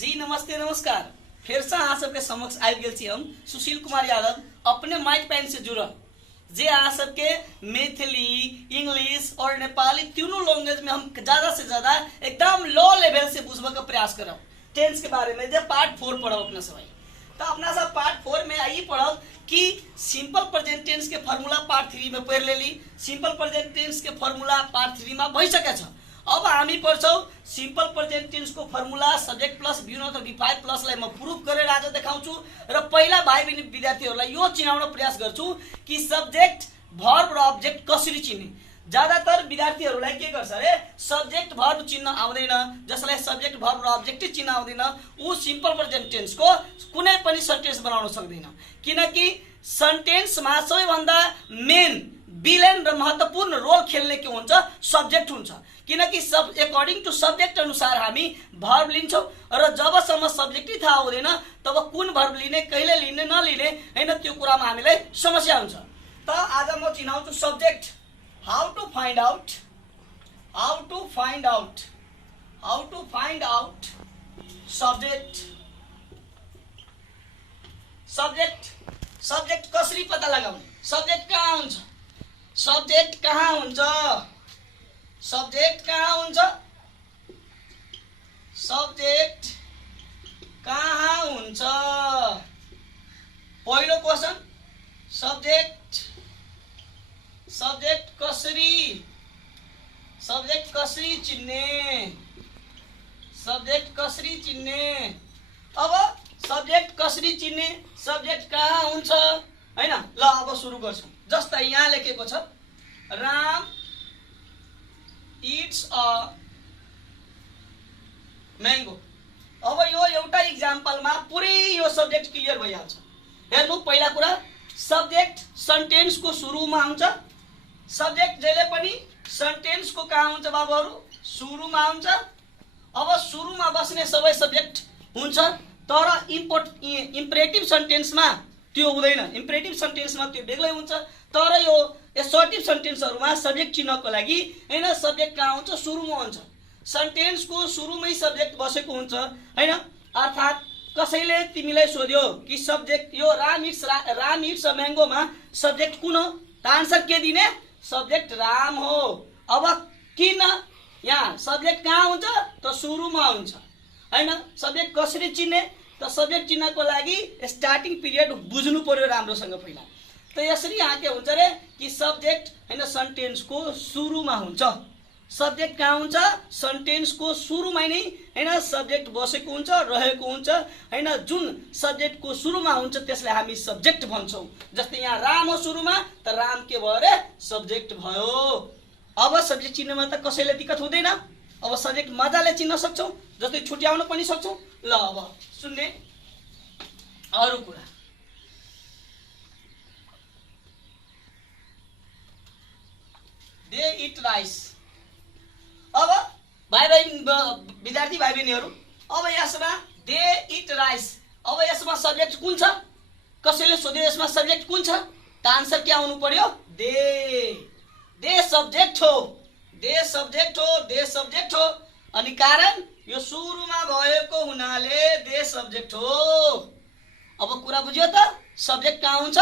जी नमस्ते नमस्कार। फिर से अहाँ सबके समक्ष आबि गेल छी हम सुशील कुमार यादव अपने माइक पैन से जुड़ल जे अहाँ सबके मैथिली, इंग्लिश और नेपाली तीनों लैंग्वेज में हम ज्यादा से ज्यादा एकदम लो लेवल से बुझबे का प्रयास करब। टेंस के बारे में जे पार्ट 4 पढ़ब अपना सब। तो अपना सब पार्ट 4 में आई पढ़ब कि सिंपल प्रेजेंट टेंस के फॉर्मूला पार्ट 3 में पढ़ लेली, सिंपल प्रेजेंट टेंस के फॉर्मूला पार्ट 3 में भइ सके छ। अब हामी पढ्छौं सिंपल प्रेजेंट टेंस को formula subject plus V not बी5 प्लस लाई म प्रूफ गरेर आज देखाउँछु र पहिला भाइ बहिनी विद्यार्थीहरूलाई यो चिनाउन प्रयास गर्छु कि सब्जेक्ट भर्ब र ऑब्जेक्ट कसरी चिन्ने। ज्यादातर विद्यार्थीहरूलाई के गर्छ रे सब्जेक्ट भर्ब चिन्न आउँदैन, जसलाई सब्जेक्ट भर्ब र ऑब्जेक्ट चिन्न आउँदैन उ सिंपल प्रेजेंट टेंस को कुनै पनि सेन्टेन्स बनाउन सक्दैन, किनकि सेन्टेन्समा सबैभन्दा मेन विलेन र महत्त्वपूर्ण रोल खेल्ने के हुन्छ सब्जेक्ट हुन्छ। किनकि सब अकॉर्डिंग टू सब्जेक्ट अनुसार हामी भर्ब लिन्छौं र जबसम्म सब्जेक्टै थाहा हुँदैन तब कुन भर्ब लिने, कहिले लिने, नलिने हैन त्यो कुरामा हामीलाई समस्या हुन्छ। त आज म चिनाउँछु subject. How to find out subject. Subject कसरी पत्ता लगाउने? सब्जेक्ट कहाँ हुन्छ? सब्जेक्ट कहाँ हुन्छ? पहिलो क्वेशन सब्जेक्ट कसरी चिन्ने? अब सब्जेक्ट कसरी चिन्ने, सब्जेक्ट कहाँ हुन्छ हैन। ल अब सुरु गर्छौं। जस्तै यहाँ लेखेको छ राम इट्स अ मैंगो। अब यो एउटा एक्जाम्पलमा पुरै यो सब्जेक्ट क्लियर भइहाल्छ। हेर्नु पहिला कुरा सब्जेक्ट सेन्टेन्स को सुरुमा हुन्छ। सब्जेक्ट जहिले पनि सेन्टेन्स को कहाँ हुन्छ बाबुहरु? सुरुमा हुन्छ। अब सुरुमा बस्ने सबै सब्जेक्ट हुन्छ, तर इम्परेटिभ सेन्टेन्समा त्यो हुँदैन। इम्परेटिभ सेन्टेन्समा त्यो बेग्लै हुन्छ, तर यो एसर्टिभ सेन्टेन्सहरुमा सब्जेक्ट चिन्हको लागि हैन सब्जेक्ट कहाँ हुन्छ? सुरुमा हुन्छ। सेन्टेन्स को सुरुमै सब्जेक्ट बसेको हुन्छ हैन। अर्थात कसैले तिमीलाई सोध्यो कि सब्जेक्ट यो राम इट्स अ मैंगो मा सब्जेक्ट कुन हो? त आन्सर के दिने? सब्जेक्ट राम हो। अब किन यहाँ सब्जेक्ट कहाँ हुन्छ? त सुरुमा हुन्छ हैन। सब्जेक्ट कसरी चिन्ने? त सब्जेक्ट चिन्नको लागि स्टार्टिङ पिरियड बुझ्नु पर्यो राम्रोसँग पहिला। त यसरी यहाँ के हुन्छ रे कि सब्जेक्ट हैन सेन्टेन्स को सुरुमा हुन्छ। सब्जेक्ट कहाँ हुन्छ? सेन्टेन्स को सुरुमा नै हैन सब्जेक्ट बसेको हुन्छ, रहेको हुन्छ हैन। जुन सब्जेक्ट को सुरुमा हुन्छ त्यसलाई हामी सब्जेक्ट भन्छौं। जस्तै यहाँ राम हो सुरुमा, त राम के भयो रे? सब्जेक्ट भयो। अब सब्जेक्ट चिन्नमा त कसैले दिक्कत हुँदैन। अब सब्जेक्ट मजाले चिन्न सक्छौं, जस्तै छुट्याउन पनि सक्छौं। ल अब सुन्ने अरु कुरा। They it rice. अब विद्यार्थी भाइ बहिनीहरु अब यसमा दे इट राइस, अब यसमा सब्जेक्ट कुन छ? कसैले सोध्यो यसमा सब्जेक्ट कुन छ? त आन्सर के आउनु पर्यो? दे सब्जेक्ट हो। अनि कारण यो सुरुमा भएको हुनाले दे सब्जेक्ट हो। अब कुरा बुझ्यो त? सब्जेक्ट कहाँ हुन्छ?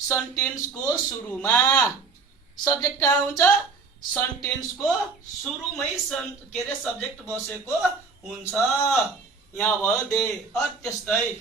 सेन्टेन्स को सुरुमा। सब्जेक्ट कहाँ हुन्छ? सेन्टेन्स को सुरुमै के रे सब्जेक्ट बसेको हुन्छ। यहाँ भयो दे। त्यस्तै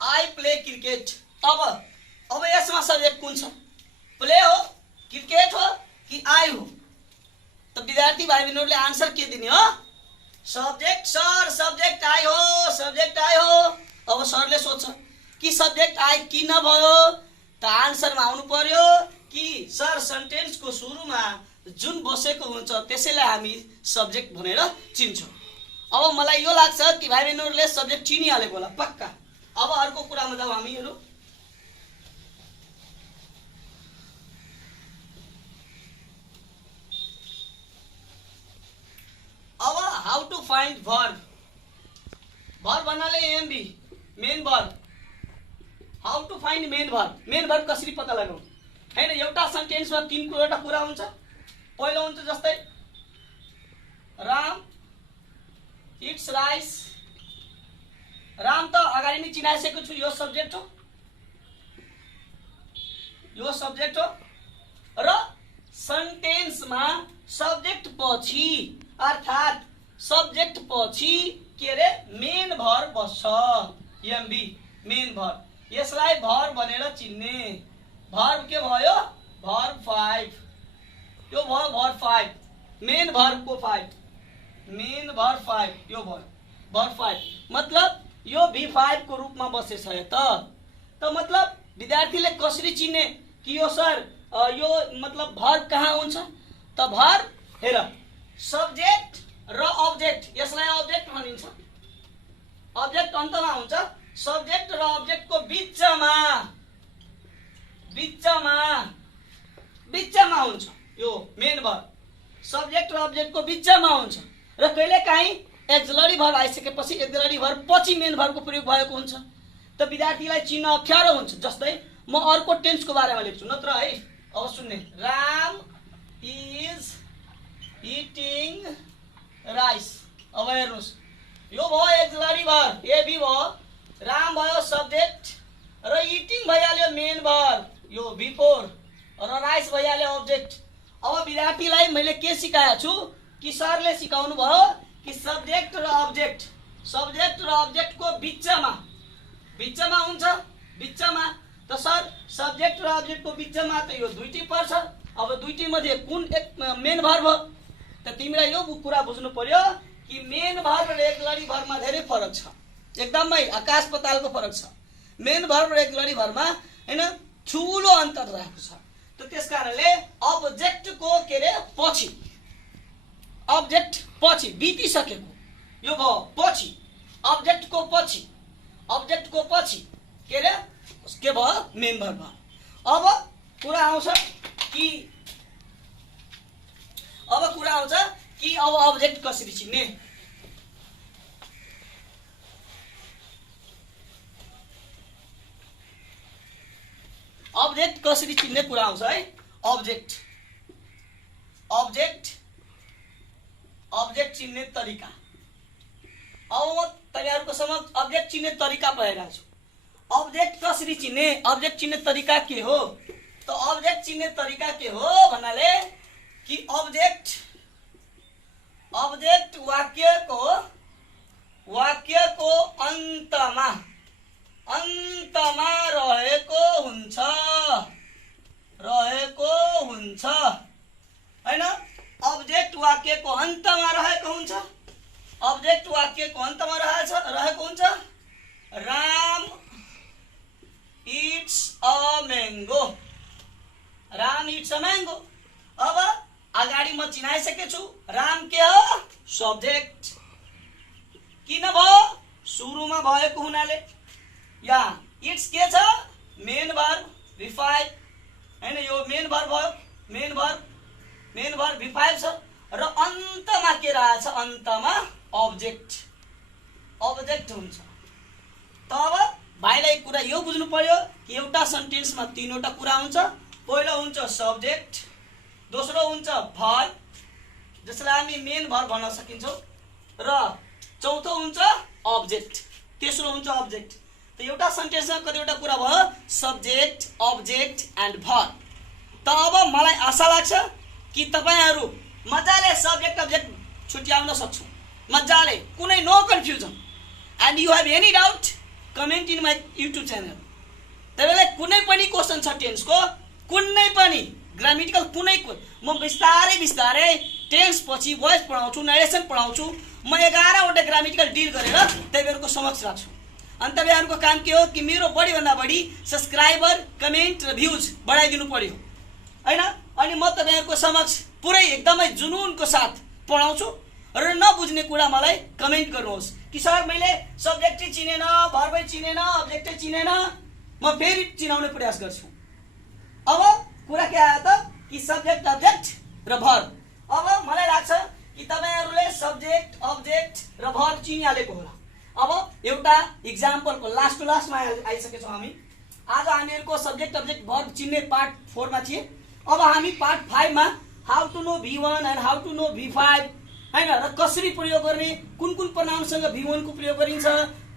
आई प्ले क्रिकेट। अब यसमा सब्जेक्ट कुन छ? प्ले हो, क्रिकेट हो कि आई हो? त विद्यार्थी भाइ बहिनीहरुले आन्सर के दिने हो? सब्जेक्ट सर, सब्जेक्ट आई हो। अब सरले सोध्छ कि सब्जेक्ट आई किन भयो? त आन्सरमा आउनु पर्यो कि सर सेन्टेन्स को सुरुमा जुन बसेको हुन्छ त्यसैलाई हामी सब्जेक्ट भनेर चिन्छौं। अब मलाई यो लाग्छ कि भाइ बहिनीहरुले सब्जेक्ट चिनिहालेको होला पक्का। अब अर्को कुरामा जाऊ हामीहरु। अब how to find verb. Verb भन्नाले MV main verb. How to find main verb. Main verb कसरी पत्ता लगाउने? हैन। एउटा सेन्टेन्समा 3 वटा कुरा हुन्छ। पहिलो हुन्छ जस्तै राम इट्स राइस। राम त अगाडि नै चिनाइसकेको छु, यो सब्जेक्ट हो, यो सब्जेक्ट हो। र सेन्टेन्समा सब्जेक्ट पछि अर्थात् सब्जेक्ट पछि के रे मेन भर्ब बस्छ। MB main verb. यसलाई भर्ब भनेर चिन्ने। भर्ब के भयो? भर्ब 5। यो भयो भर्ब 5, मेन भर्बको 5, मेन भर्ब 5 यो भयो भर्ब 5। मतलब यो V5 को रूपमा बसेछ। त मतलब विद्यार्थीले कसरी चिन्ने कि यो सर यो मतलब भर्ब कहाँ हुन्छ? त भर्ब हेर सब्जेक्ट र अब्जेक्ट, यसलाई अब्जेक्ट भनिन्छ। अब्जेक्ट अन्तमा हुन्छ, सब्जेक्ट र अब्जेक्टको बिचमा हुन्छ यो मेन भर्ब। सब्जेक्ट र अब्जेक्टको बिचमा हुन्छ र कहिलेकाहीँ एक्सिलरी भर्ब आइसकेपछि एक्सिलरी भर्ब पछि मेन भर्बको प्रयोग भएको हुन्छ। त विद्यार्थीलाई चिन्न अप्ठ्यारो हुन्छ। जस्तै म अर्को टेन्सको बारेमा लेख्छु नत्र है। अब सुन्ने, राम इज इटिङ राइस। अब हेर्नुहोस्, यो भयो एक्सिलरी भर्ब एबी भयो, राम भयो सब्जेक्ट र इटिङ भइहाल्यो मेन भर्ब यो V4 र राइस भइहाल्यो अब्जेक्ट। अब विद्यार्थीलाई मैले के सिकाएको छु कि सरले सिकाउनु भयो कि सब्जेक्ट र अब्जेक्टको बिचमा हुन्छ। बिचमा त सर सब्जेक्ट र अब्जेक्टको बिचमा त यो दुईटी पर्छ। अब दुईटी मध्ये कुन एक मेन भर्ब हो? त तिमीलाई यो कुरा बुझ्नु पर्यो कि मेन भर्ब र एक्सिलरी भर्बमा धेरै फरक छ। एकदमै आकाश पातालको फरक छ। मेन भर्ब र एक्सिलरी भर्बमा हैन ठुलो अन्तर रहेको छ। त त्यसकारणले अब्जेक्टको के रे पछि, अब्जेक्ट पछि बितिसकेको यो भयो पछि, अब्जेक्टको पछि के रे के भयो मेन भर्ब। अब कुरा आउँछ कि अब अब्जेक्ट कसरी चिन्ने? अब्जेक्ट कसरी चिन्ने कुरा आउँछ है। अब्जेक्ट चिन्ने तरिका। अब म तपाईहरुको समक्ष अब्जेक्ट चिन्ने तरिका पढाइरहेको छु। अब्जेक्ट कसरी चिन्ने? अब्जेक्ट चिन्ने तरिका के हो? त अब्जेक्ट चिन्ने तरिका के हो भन्नाले कि अब्जेक्ट वाक्यको अन्तमा रहेको हुन्छ हैन। अब्जेक्ट वाक्यको अन्तमा रहेको हुन्छ। Ram it's a mango. अब अगाडि म चिनाइसकेको छु, राम के हो? सब्जेक्ट। किन भयो? सुरुमा भएको हुनाले। या इट्स के छ? मेन भर्ब V5 हैन। यो मेन भर्ब भयो, मेन भर्ब V5 छ र अन्तमा के रहेछ? अन्तमा अब्जेक्ट हुन्छ। तब भाइलाई कुरा यो बुझ्नु पर्यो कि एउटा सेन्टेन्समा 3 वटा कुरा हुन्छ। पहिलो हुन्छ सब्जेक्ट, दोस्रो हुन्छ भर्ब जसलाई हामी मेन भर्ब भन्न सकिन्छौँ र चौथो हुन्छ अब्जेक्ट, तेस्रो हुन्छ अब्जेक्ट। त एउटा सेन्टेन्समा कतिवटा कुरा भयो? Subject, object and verb. त अब मलाई आशा लाग्छ कि तपाईहरु मजाले सब्जेक्ट अब्जेक्ट छुट्याउन सक्छौ, मजाले, कुनै no confusion. And you have any doubt comment in my YouTube channel. तपाईलाई कुनै पनि क्वेशन छ टेन्सको, कुनै पनि ग्रामेटिकल कुनै म बिस्तारै टेन्स पछि भोइस पढाउँछु, नरेसन पढाउँछु। म 11 वटा ग्रामेटिकल डिल गरेर तपाईहरुको समक्ष राख्छु। अनि तपाईहरुको काम के हो कि मेरो बढीभन्दा बढी सब्स्क्राइबर, कमेन्ट र भ्युज बढाइदिनु पर्यो हैन। अनि म तपाईहरुको समक्ष पुरै एकदमै जुनूनको साथ पढाउँछु र नबुझ्ने कुरा मलाई कमेन्ट गर्नुहोस् कि सर मैले सब्जेक्टै चिनेन, भर्बै चिनेन, अब्जेक्टै चिनेन। म फेरि चिनाउने प्रयास गर्छु। अब कुरा के आयो त कि सब्जेक्ट, अब्जेक्ट र भर्ब। अब मलाई लाग्छ कि तपाईहरुले सब्जेक्ट, अब्जेक्ट र भर्ब चिनिहालेको होला। अब एउटा इक्जाम्पलको लास्टमा आइसकेछौँ हामी। आज हामीहरूको सब्जेक्ट अब्जेक्ट भर्ब चिन्ने पार्ट 4 मा थिए। अब हामी पार्ट 5 मा how to know V1 and how to know V5 हैन, र कसरी प्रयोग गर्ने, कुन कुन प्रनाउनसँग V1 को प्रयोग गरिन्छ,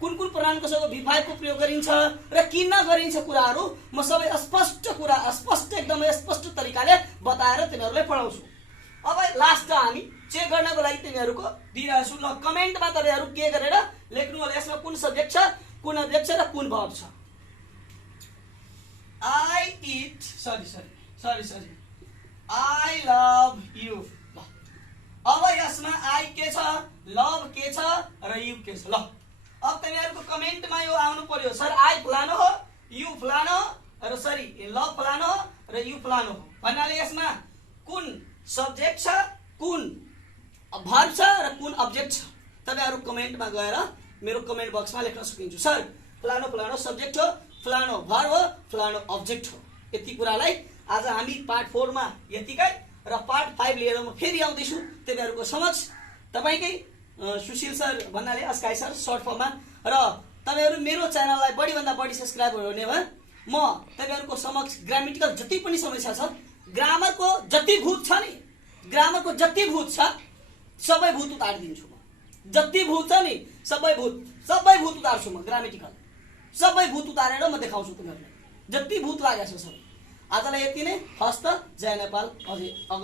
कुन कुन प्रनाउनसँग V5 को प्रयोग गरिन्छ र किन गरिन्छ कुराहरू म सबै स्पष्ट एकदमै स्पष्ट तरिकाले बताएर तिमीहरूलाई पढाउँछु। अब लास्ट हामी चेक गर्नको लागि तिमीहरूको दिइरहेको छु। ल कमेन्टमा तपाईहरु के गरेर लेख्नु होला, यसमा कुन सब्जेक्ट छ, कुन अब्जेक्ट छ र कुन भर्ब छ। I eat sorry I love you। अब यसमा I के छ, लभ के छ र यु के छ। ल अब तिमीहरूको कमेन्टमा यो आउनु पर्यो, सर I फलानो हो, यु फलानो हो र सरी लभ फलानो हो र यु फलानो हो भन्नाले यसमा कुन सब्जेक्ट छ, कुन भर्ब छ र कुन अब्जेक्ट छ। तपाईहरु कमेन्टमा गएर मेरो कमेन्ट बक्समा लेख्न सकिन्छ। सर फलानो फलानो सब्जेक्ट हो, फलानो भर्ब हो, फलानो अब्जेक्ट हो। यति कुरालाई आज हामी पार्ट 4 मा यतिकै, र पार्ट 5 लिएर म फेरि आउँदैछु तपाईहरुको समक्ष। तपाईकै सुशील सर भन्नाले अस्काई सर सर्ट फर्ममा। र तपाईहरु मेरो च्यानललाई बढी भन्दा बढी सब्स्क्राइब गर्ने भए म तपाईहरुको समक्ष ग्रामेटिकल जति पनि समस्या छ, ग्रामरको जति भूत छ नि, ग्रामरको जति भूत छ सबै भूत उतारिदिन्छु म। जति भूत छ नि सबै भूत उतार्छु म। ग्रामेटिकल सबै भूत उतारेर म देखाउँछु तिमीहरुलाई, जति भूत लागेछ सबै। आजलाई यति नै। हस्त जय नेपाल। अझै